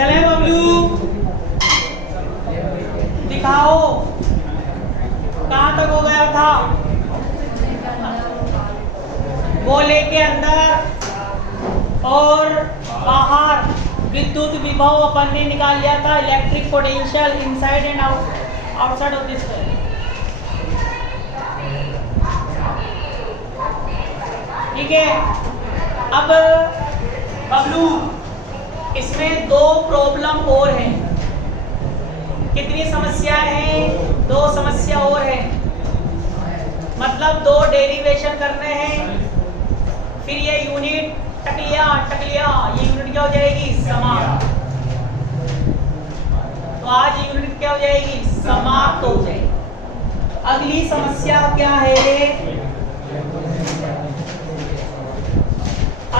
चले बबलू, दिखाओ कहाँ तक हो गया था। गोले के अंदर और बाहर विद्युत विभव अपन ने निकाल लिया था, electric potential inside and outside of this. ठीक है, अब बबलू इसमें दो प्रॉब्लम और हैं। कितनी समस्याएं हैं? दो समस्या और है, मतलब दो डेरिवेशन करने हैं। फिर ये यूनिट टकलिया ये यूनिट क्या हो जाएगी? समाप्त। तो आज ये यूनिट क्या हो जाएगी? समाप्त हो जाएगी। अगली समस्या क्या है?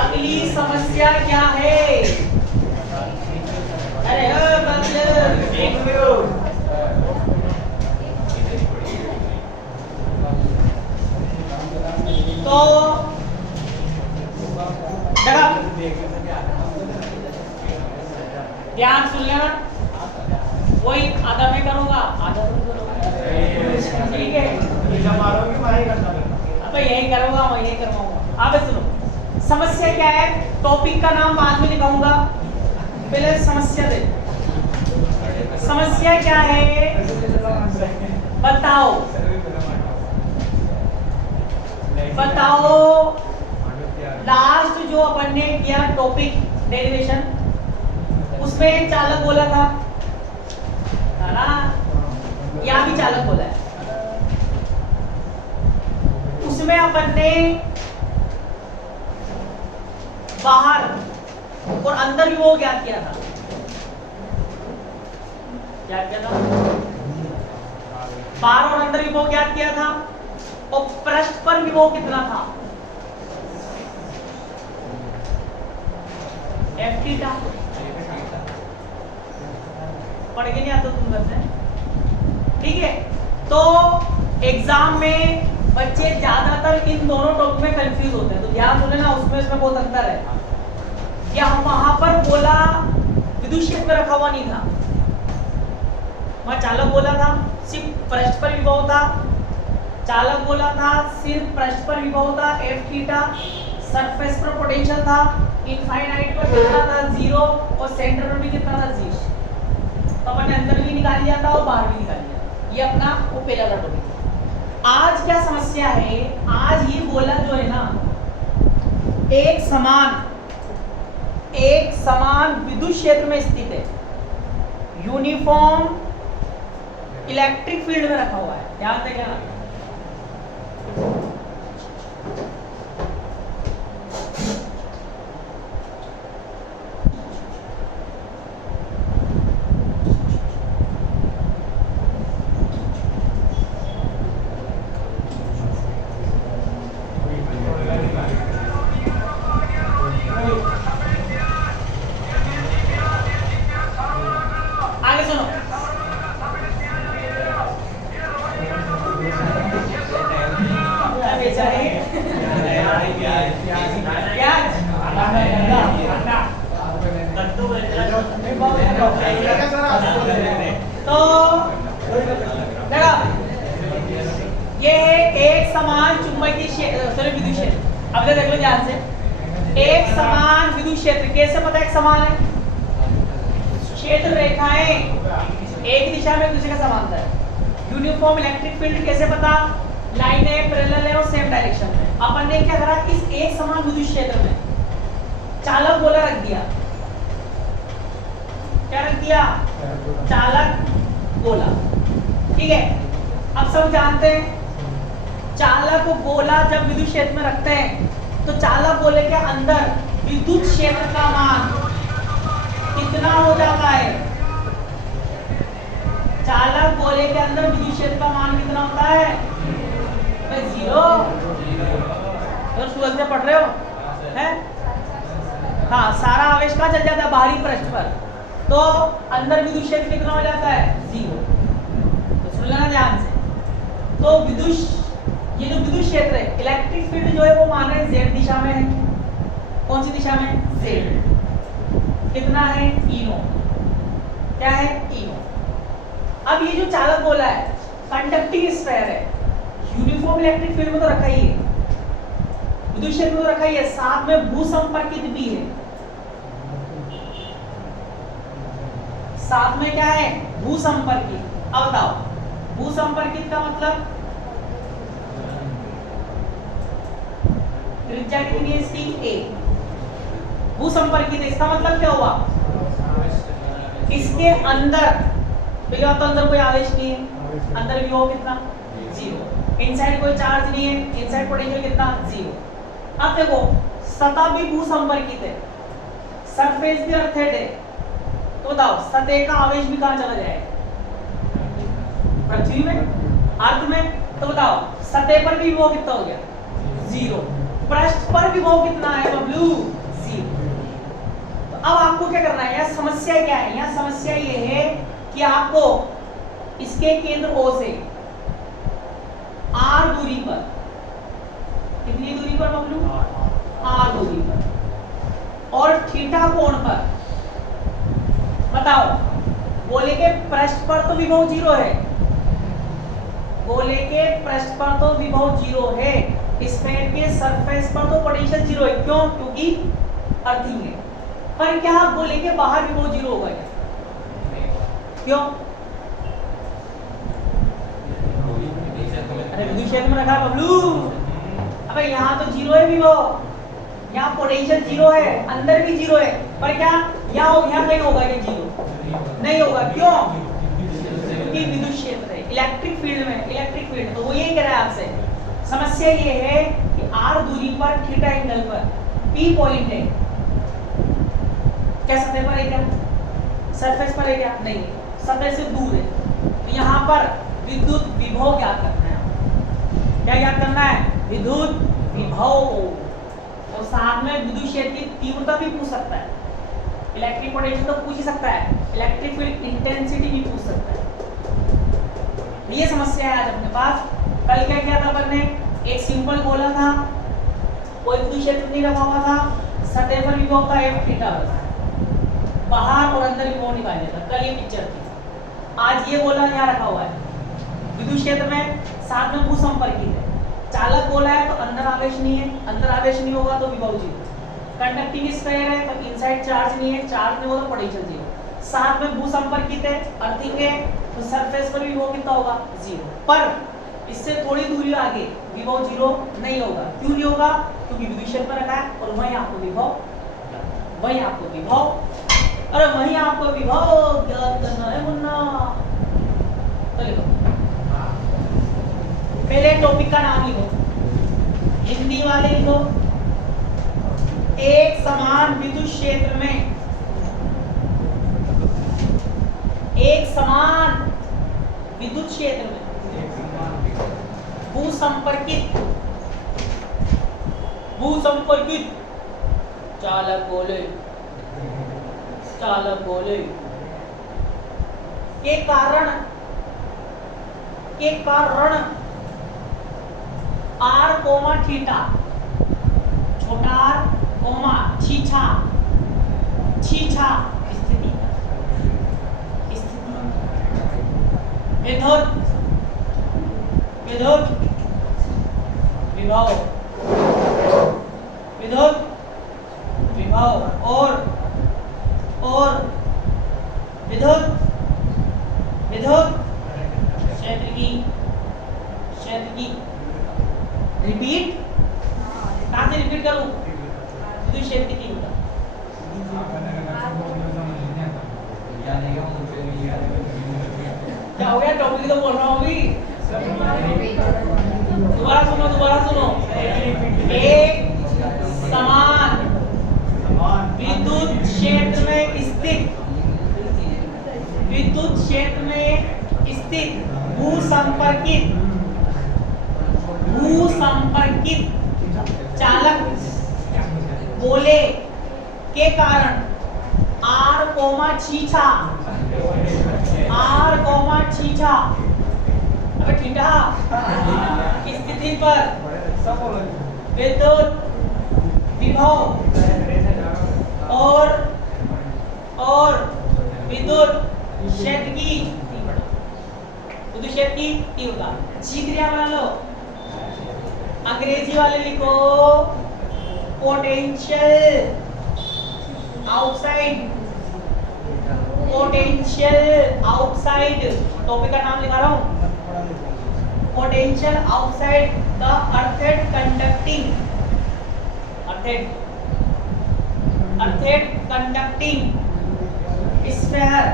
अगली समस्या क्या है? अरे तो ध्यान सुन लेना, वही आधा मैं करूंगा आधा तुम करोगे, ठीक है? अब यही करूंगा, मैं यही करवाऊंगा। आप सुनो, समस्या क्या है? टॉपिक का नाम बाद में लिखाऊंगा, पहले समस्या दे। समस्या क्या है बताओ? बताओ लास्ट जो अपन ने किया टॉपिक डेरिवेशन, उसमें चालक बोला था ना, यहाँ भी चालक बोला है। उसमें अपन ने बाहर और अंदर भी वो ज्ञात किया था। क्या किया था? बाहर और अंदर भी वो ज्ञात किया था, और पृष्ठ पर भी वो कितना था? F theta. पढ़ के नहीं आता तुम घर से? ठीक है, तो एग्जाम में बच्चे ज्यादातर इन दोनों टॉपिक में कंफ्यूज होते हैं, तो ध्यान सुने ना, उसमें इसमें बहुत अंतर है। क्या वहां पर बोला विद्युत क्षेत्र में रखा हुआ नहीं था, वहां चालक बोला था सिर्फ पृष्ठ पर विभव था, चालक बोला था सिर्फ पृष्ठ पर विभव था एफ थीटा, सरफेस पर पोटेंशियल था, इनफाइनाइट पर कितना था? 0, और सेंटर पर भी कितना था? 0। तो अपन ने अंदर भी निकाल लिया था और बाहर भी निकाल लिया। ये अपना वो पहला टॉपिक। आज क्या समस्या है? आज ये बोला जो है ना, एक समान विद्युत क्षेत्र में स्थित है, यूनिफॉर्म इलेक्ट्रिक फील्ड में रखा हुआ है। ध्यान से क्या? तो देखो, ये है एक समान चुंबकीय क्षेत्र, विद्युत क्षेत्र। अब देख लो ध्यान से, एक समान विद्युत क्षेत्र कैसे पता है एक समान है? क्षेत्र रेखाएं एक दिशा में दूसरे का समांतर है। यूनिफॉर्म इलेक्ट्रिक फील्ड कैसे पता? लाइनें पैरेलल है और सेम डायरेक्शन में। अपन ने क्या करा, इस एक समान विद्युत क्षेत्र में चालक गोला रख दिया। क्या रख दिया? चालक गोला। ठीक है, अब सब जानते हैं चालक गोला जब विद्युत क्षेत्र में रखते हैं तो चालक गोले के अंदर विद्युत क्षेत्र का मान कितना हो जाता है? चालक गोले के अंदर विद्युत क्षेत्र का मान कितना होता है? 0। तो सूरज में पढ़ रहे हो है? हाँ, सारा आवेश कहाँ चल जाता है? बाहरी पृष्ठ पर। तो अंदर विद्युत क्षेत्र कितना हो जाता है? 0। तो सुन लेना ध्यान से। तो ये जो विद्युत क्षेत्र है, इलेक्ट्रिक फील्ड जो है वो मान है z दिशा में है। कौन सी दिशा में? z। कितना है? E0। क्या है ई। अब ये जो चालक गोला है कंडक्टिंग स्फीयर है, यूनिफॉर्म इलेक्ट्रिक फील्ड में तो रखा ही है, विद्युत क्षेत्र में तो रखा ही है, साथ में भूसंपर्कित भी है। साथ में क्या है? भूसंपर्कित। अब बताओ भूसंपर्कित का मतलब त्रिज्या कितनी है इसकी? a। भूसंपर्कित इसका मतलब क्या हुआ? इसके अंदर पहले तो अंदर कोई आवेश नहीं है, अंदर विभव कितना? 0। इनसाइड कोई चार्ज नहीं है, इनसाइड पोटेंशियल कितना? 0। अब देखो सतह भी भूसंपर्कित है, सरफेस भी अर्थेड है, तो बताओ सतह का आवेश भी कहां चला जाएगा? पृथ्वी में, अर्थ में। तो बताओ सतह पर भी विभव कितना हो गया? 0। पृष्ठ पर विभव कितना है बबलू? 0। तो अब आपको क्या करना है? यह समस्या क्या है? यह समस्या ये है कि आपको इसके केंद्र O से R दूरी पर, कितनी दूरी पर बबलू? R दूरी पर और थीटा कोण पर, बताओ गोले के पृष्ठ पर तो विभव 0 है, गोले के पृष्ठ पर तो विभव 0 है, स्फीयर के सरफेस पर तो पोटेंशियल 0 है। क्यों? क्योंकि अर्थिंग है। पर क्या गोले के बाहर विभव 0 होगा क्या? क्यों? अरे विद्युत क्षेत्र में रखा है बबलू। अबे यहाँ तो 0 है विभव, यहाँ पोटेंशियल 0 है, अंदर भी 0 है, पर क्या यहाँ कहीं होगा क्या 0? नहीं होगा। क्यों? क्योंकि विद्युत क्षेत्र है, इलेक्ट्रिक फील्ड में, इलेक्ट्रिक फील्ड। तो वो ये कह रहा है आपसे, समस्या ये है कि R दूरी पर थीटा एंगल पर P पॉइंट है, क्या सतह पर है क्या? सरफेस पर है क्या? नहीं, सतह से दूर है। तो यहाँ पर विद्युत विभव ज्ञात करना है। क्या ज्ञात करना है? विद्युत विभव। और साथ में विद्युत क्षेत्र की तीव्रता भी पूछ सकता है, इलेक्ट्रिक पोटेंशियल तो पूछ ही सकता है, इलेक्ट्रिक फील्ड इंटेंसिटी भी पूछ सकता है। ये समस्या है आज अपने पास। कल क्या किया था अपन ने? एक सिंपल गोला था, कोई विद्युत क्षेत्र नहीं रखा हुआ था, सतह पर विभव था F थीटा, बाहर और अंदर विभव निकालने था। कल ये पिक्चर थी। आज ये गोला यहाँ रखा हुआ है, विद्युत क्षेत्र में साथ में भूसंपर्कित है, चालक गोला है तो अंदर आवेश नहीं है, अंदर आवेश नहीं होगा तो विभव 0। कंडक्टिंग स्फीयर है तो इनसाइड चार्ज नहीं है, चार्ज नहीं होगा तो पोटेंशियल 0। साथ में भूसंपर्कित है, अर्थिंग है, तो सरफेस पर विभव कितना होगा? 0। पर इससे थोड़ी दूरी आगे विभव 0 नहीं होगा। क्यों नहीं होगा? क्योंकि विद्युत क्षेत्र पर रखा है और वहीं आपको विभव, वहीं आपको विभव, अरे वहीं आपको विभव ज्ञात करना है मुन्ना। तो लिखो, पहले टॉपिक का नाम लिखो, हिंदी वाले लिखो, एक समान विद्युत क्षेत्र में, एक समान विद्युत क्षेत्र में भूसंपर्कित, भूसंपर्कित चालक गोले, चालक गोले के कारण R कोमा थीटा, छोटा r कोमा छीछा, छीछा स्थिति, विद्युत विभव, विद्युत विभव और विद्युत क्षेत्र की रिपीट, कहां से रिपीट करूं? विद्युत क्षेत्र की तीव्रता। क्या हो गया? टॉपिक तो बोल रहा हूं अभी, दोबारा सुनो। एक समान विद्युत क्षेत्र में स्थित, विद्युत क्षेत्र में स्थित भूसंपर्कित चालक गोले के कारण R कोमा छीछा, अबे थीटा स्थिति पर विद्युत विभव और विद्युत क्षेत्र की तीव्रता, विद्युत क्षेत्र की तीव्रता। जी क्रिया बना लो, अंग्रेजी वाले लिखो potential outside, potential outside, topic का नाम लिखा रहा हूं, potential outside the earthed conducting, earthed conducting sphere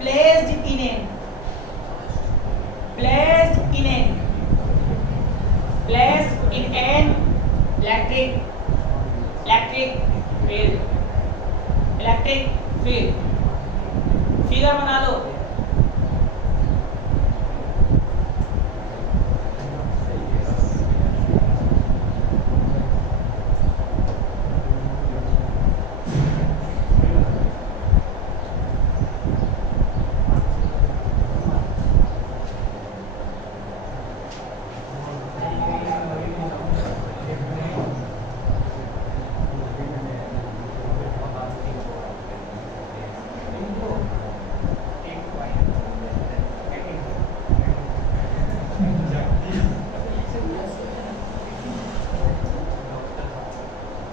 placed in an electric field। Figure बना लो,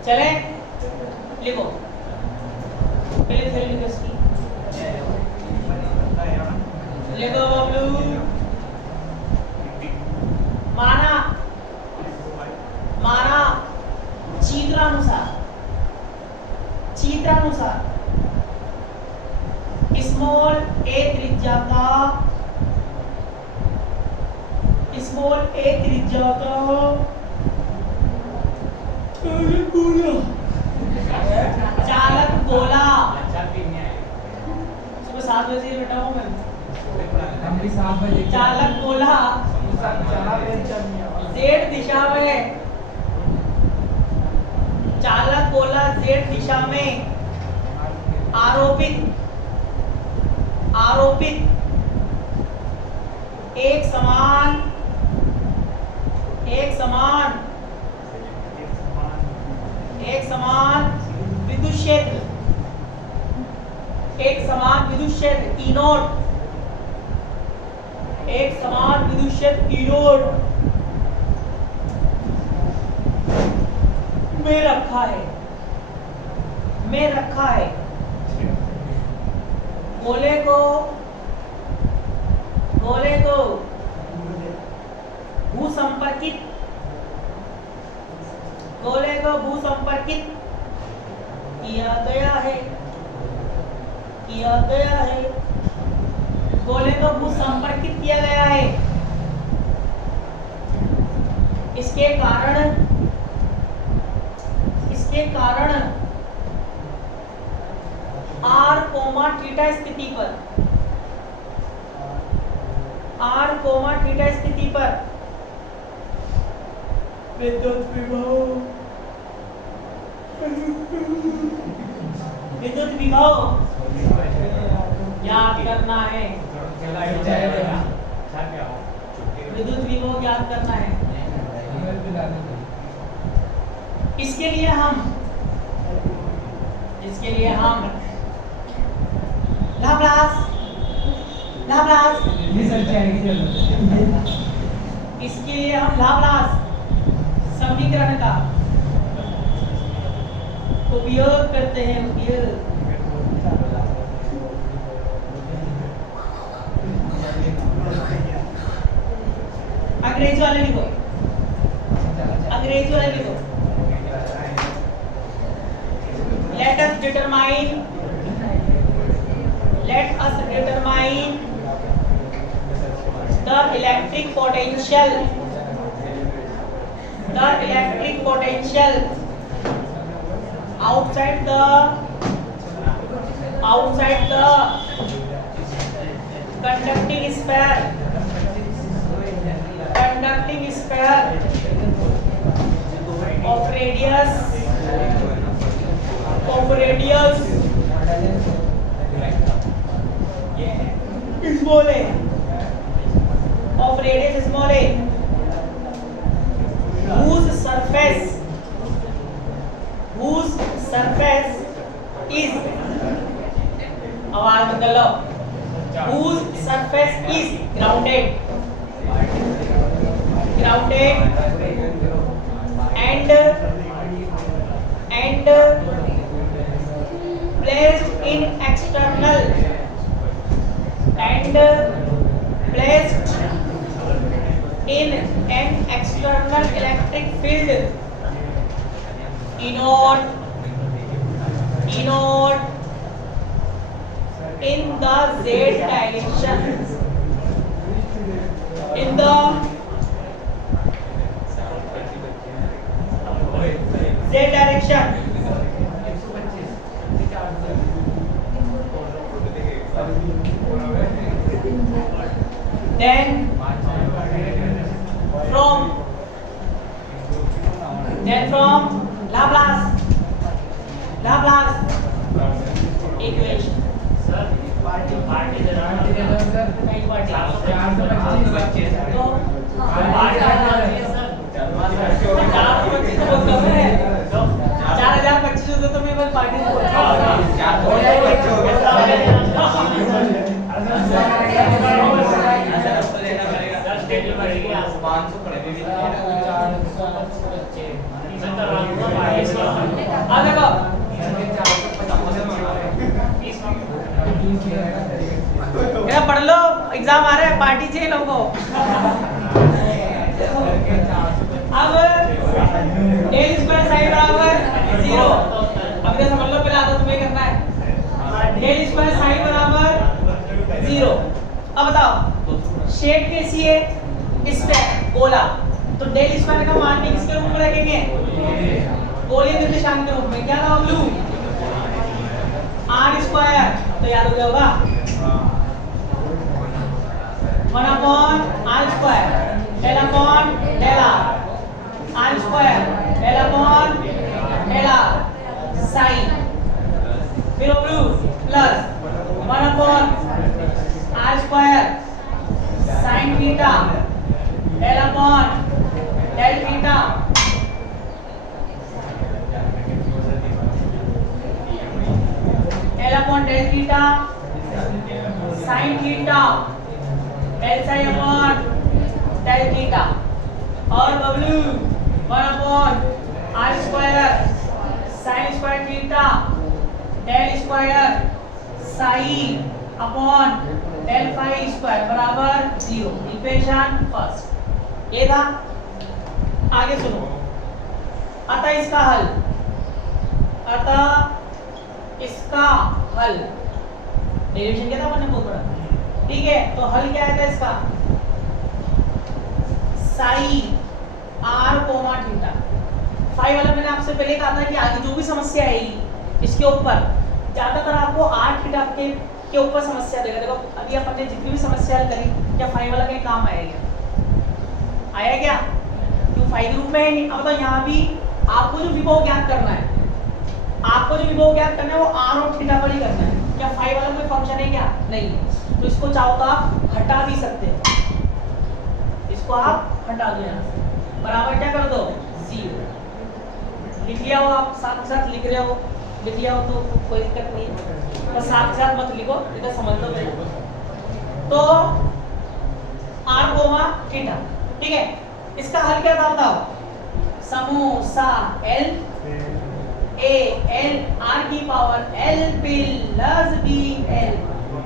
चले लिखो, पहले थ्योरी लिखो इसकी, लिखो बबलू। माना चित्रानुसार स्मॉल ए त्रिज्या का चालक गोला, सुबह 7 बजे बैठा हूँ मैं, चालक गोला जेड दिशा में, चालक गोला जेड दिशा में आरोपित एक समान विद्युत क्षेत्र, एक समान विद्युत क्षेत्र ई नोट, एक समान विद्युत क्षेत्र ई नोट में रखा है। गोले को भूसंपर्कित किया गया है, गोले को भूसंपर्कित किया गया है। इसके कारण r, थीटा स्थिति पर विद्युत विभव ज्ञात करना है, विद्युत विभव ज्ञात करना है। इसके लिए हम लाप्लास इसके लिए हम लाप्लास समीकरण का उपयोग करते हैं। अंग्रेजी वाले लिखो, let us determine the electric potential outside the conducting sphere of radius small a, of radius small a, whose surface is आवाज बदल लो whose surface is grounded and placed in external and placed in an external electric field inode in the z direction in the z direction then from Laplace equation party दे रहा है sir कई party 425 तो party sir 425 तो बहुत कम है 4025 होता तो मैं बस पार्टी को 425 हो गया तो देना पड़ेगा 10 डेली पड़ेगी 500 पड़ेगी 425 बच्चे मैं कर रहा हूं पार्टी आ देखो मेरा पढ़ लो एग्जाम आ रहा है पार्टी चाहिए लोगों अब डेल स्क्वायर साइन बराबर 0 अब ये समझ लो पहले आधा तुम्हें करना है डेल स्क्वायर साइन बराबर 0 अब बताओ शेप कैसी है स्क्वायर गोला तो डेल स्क्वायर का मान किसके रूप में रखेंगे गोलीय निर्देशांक के रूप में क्या था ब्लू r स्क्वायर तो याद हो गया होगा 1 upon r square del upon del r square del upon del r sin फिर blue plus 1 upon r square sin theta del upon del theta del upon del theta sin theta del psi upon del theta और w 1 upon r square sin square theta del square sin upon del phi square बराबर 0 equation first ये था आगे सुनो अतः इसका हल derivation क्या था मैंने बहुत बड़ा ठीक है तो हल क्या है इसका psi r comma theta phi वाला मैंने आपसे पहले कहा था कि आगे जो भी समस्या आएगी इसके ऊपर ज्यादातर आपको r थीटा के ऊपर समस्या देगा देखो अभी अपन ने जितनी भी समस्या हल करी क्या फाई वाला कहीं काम आएगा क्या क्यों फाई के रूप में है नहीं अब तो यहाँ भी आपको जो विभव ज्ञात करना है वो r और थीटा पर ही करना है क्या फाई वाला कोई फंक्शन है क्या नहीं है तो इसको चाहो तो आप हटा भी सकते हैं इसको आप हटा दो यहाँ से बराबर क्या कर दो 0 लिख लिया हो आप साथ साथ लिख रहे हो तो कोई दिक्कत नहीं है बस साथ मत लिखो इधर समझ लो तो r कोमा थीटा ठीक है इसका हल क्या था बताओ samosa l a l r की power l plus b l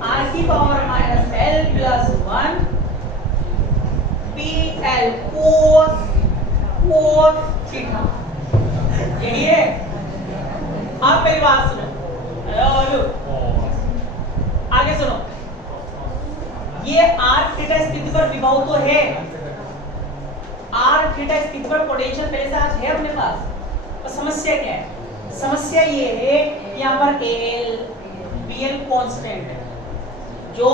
r की power minus l plus 1 b l cos theta यही है अब मेरी बात सुनो हेलो आगे सुनो ये r थीटा स्थिति पर विभव तो है r थीटा स्थिति पर पोटेंशियल पहले से आज है अपने पास तो समस्या क्या है समस्या ये है यहाँ पर L BL कांस्टेंट है जो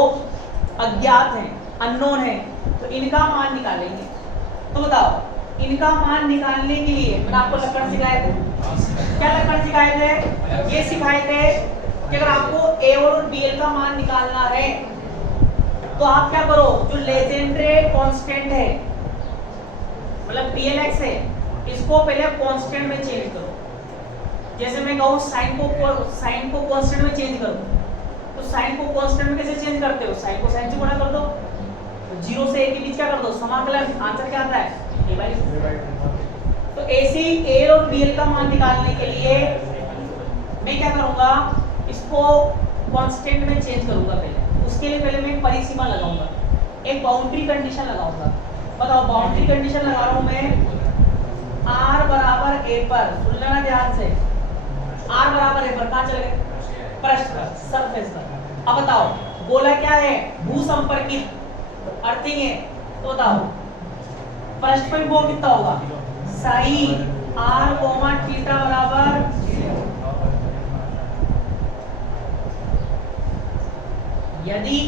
अज्ञात है अननोन है तो इनका मान निकालेंगे तो बताओ इनका मान निकालने के लिए मैंने आपको लक्कड़ सिखाए थे क्या लक्कड़ सिखाए थे ये सिखाए थे कि अगर आपको A और BL का मान निकालना है तो आप क्या करो जो लेजेंड्रे कांस्टेंट है मतलब PLX है इसको पहले कांस्टेंट में चेंज करो जैसे मैं कहूँ साइन को कांस्टेंट में चेंज करो, तो साइन को कांस्टेंट में कैसे चेंज करते हो? साइन को साइन से गुणा कर दो, तो 0 से a के बीच क्या कर दो? समाकलन। आंसर क्या आता है? a/। तो AC AL और BL का मान निकालने के लिए मैं क्या करूंगा? इसको कांस्टेंट में चेंज करूंगा पहले। उसके लिए पहले मैं एक परिसीमा लगाऊंगा, एक बाउंड्री कंडीशन लगाऊंगा। बताओ बाउंड्री कंडीशन लगा रहा हूं मैं r बराबर a पर। सुन लेना ध्यान से, r बराबर a पर कहां चले गए? पृष्ठ पर, सरफेस पर। अब बताओ गोला क्या है? भू संपर्कित अर्थिंग है। तो बताओ पृष्ठ पर वो कितना होगा? साइन r कोमा थीटा बराबर 0। यदि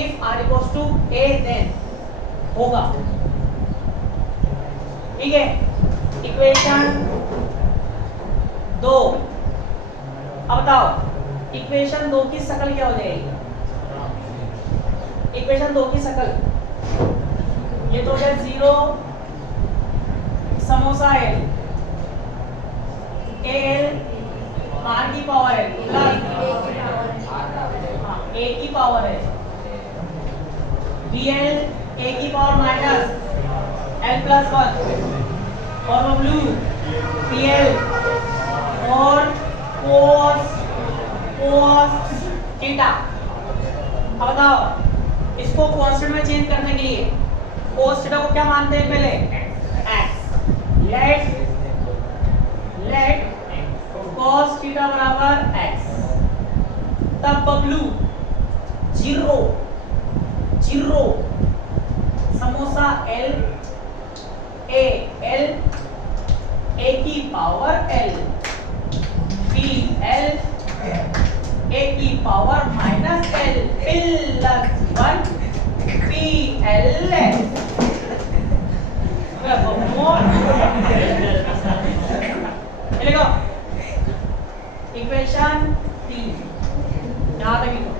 if r equals to a then होगा, ठीक है। इक्वेशन 2। अब बताओ इक्वेशन 2 की शकल क्या हो जाएगी? इक्वेशन 2 की शकल ये तो है 0 समोसा है l r की पावर है प्लस a की पावर है bl a की पावर माइनस l प्लस 1 और ब्लू pl और cos थीटा। अब बताओ इसको कांस्टेंट में चेंज करने के लिए cos थीटा को क्या मानते हैं? पहले x। लेट cos थीटा बराबर x। तब बबलू 0 समोसा l a की power l b l a की power minus l plus 1 p l लिखो इक्वेशन 3 यहां तक लिखो।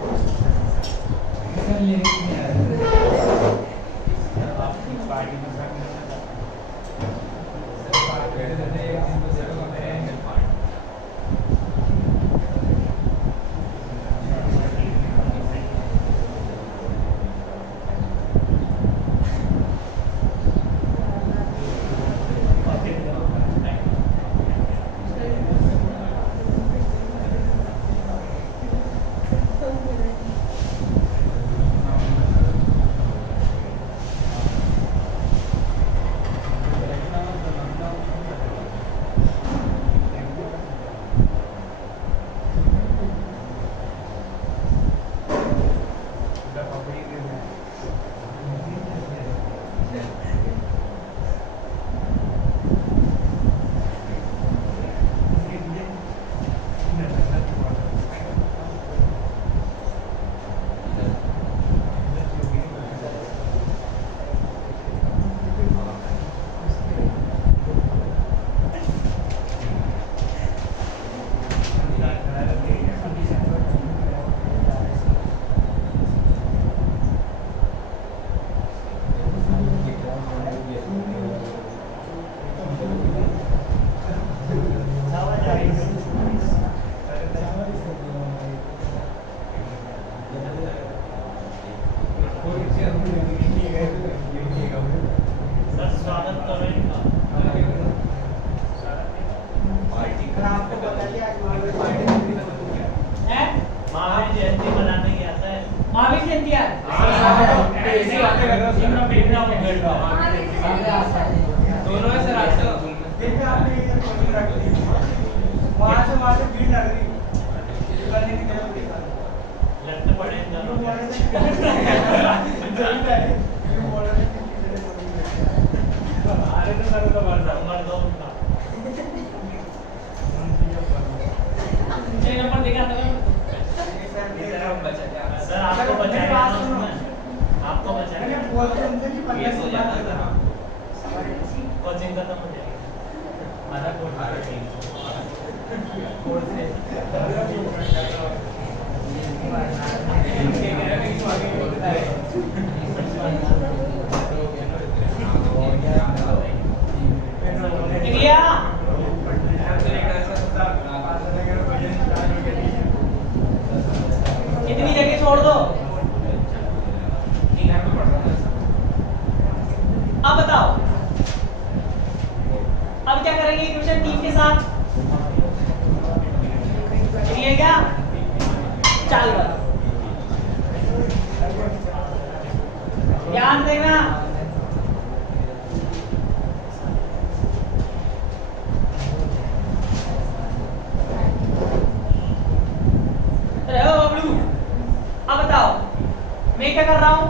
मैं क्या कर रहा हूं,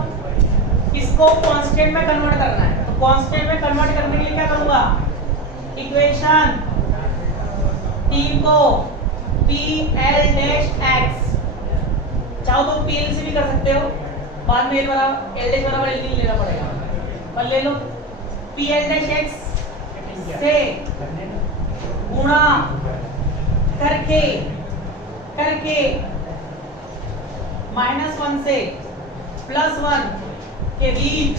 इसको कांस्टेंट में कन्वर्ट करना है, तो कांस्टेंट में कन्वर्ट करने के लिए क्या करूंगा, इक्वेशन 3 को PL डैश x, चाहो तो PL से भी कर सकते हो, बाद में L बराबर L डैश बराबर L लेना पड़ेगा, पर ले लो PL डैश x से गुणा करके -1 से +1 के बीच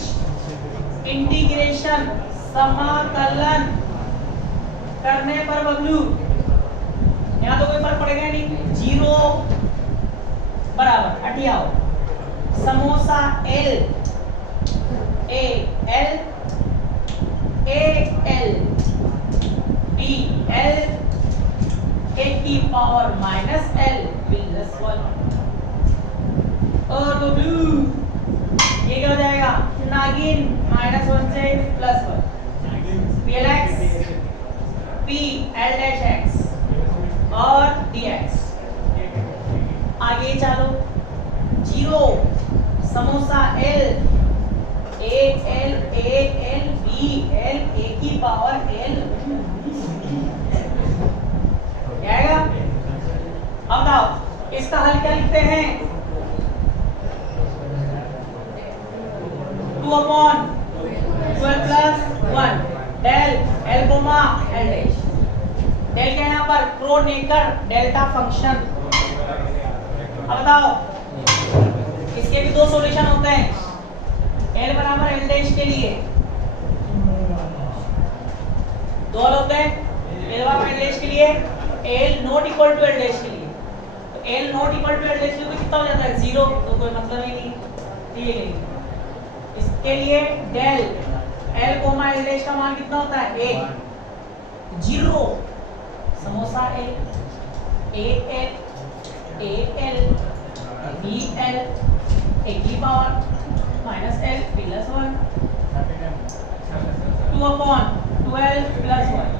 इंटीग्रेशन समाकलन करने पर बबलू यहाँ तो कोई फर्क पड़ेगा नहीं, 0 बराबर हटियाओ samosa L A L B L A की पावर -L +1 और बबलू ये क्या हो जाएगा, नागिन -1 से +1 PLX PL डैश x और dx। आगे चलो 0 समोसा L A L B L A की पावर L क्या आएगा। अब बताओ इसका हल क्या लिखते हैं, 2/12 + 1 del L comma L dash, del क्या है यहाँ पर, क्रोनेकर डेल्टा फंक्शन। अब बताओ इसके भी दो सॉल्यूशन होते हैं, L बराबर L डैश के लिए दो हल होते हैं, L बराबर L डैश के लिए L naught equal to L dash के लिए, तो L naught equal to L dash के लिए कितना हो जाता है 0, तो कोई मतलब ही नहीं, ठीक है। इसके लिए del L comma L dash का मान कितना होता है 1, 0 समोसा L A L B L A की पावर -L +1 2/12 + 1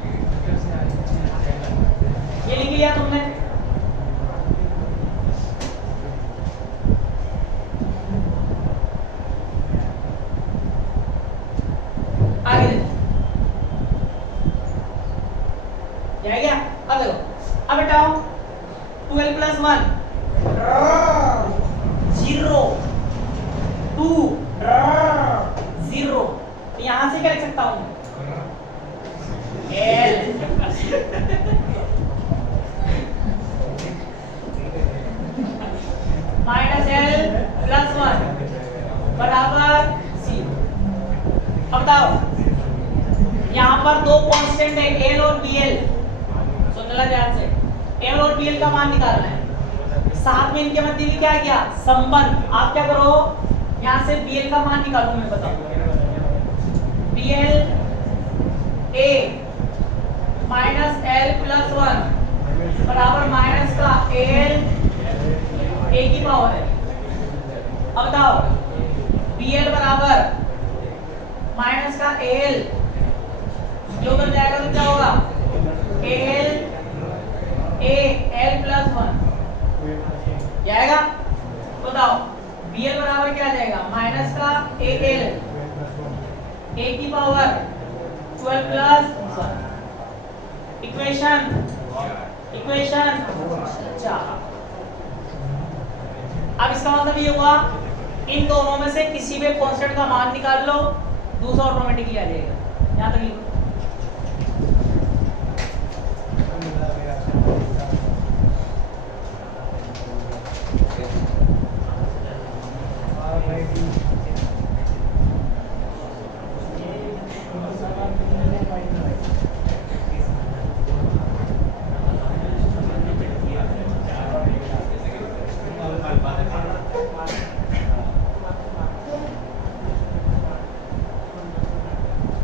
ये लिख लिया तुमने। आगे जाएगा। अब देखो, अब बेटाओ 12 + 1 0 2 0, यहां से क्या लिख सकता हूं L -L +1 बराबर 0। अब बताओ यहाँ पर दो कांस्टेंट है L और BL, सुनना ध्यान से, L और BL का मान निकालना है, साथ में इनके मध्य भी क्या किया संबंध। आप क्या करो यहाँ से BL का मान निकालो, मैं बताऊं BL A -L +1 बराबर माइनस का L A की पावर है। अब बताओ BL बराबर माइनस का L, जो कर जाएगा तो क्या होगा L A L +1 जाएगा। बताओ BL बराबर क्या आ जाएगा माइनस का AL A की पावर 12 + 1 इक्वेशन 4। अब इसका मतलब ये हुआ इन दोनों में से किसी भी कांस्टेंट का मान निकाल लो, दूसरा ऑटोमेटिकली आ जाएगा। यहाँ तक लिखो।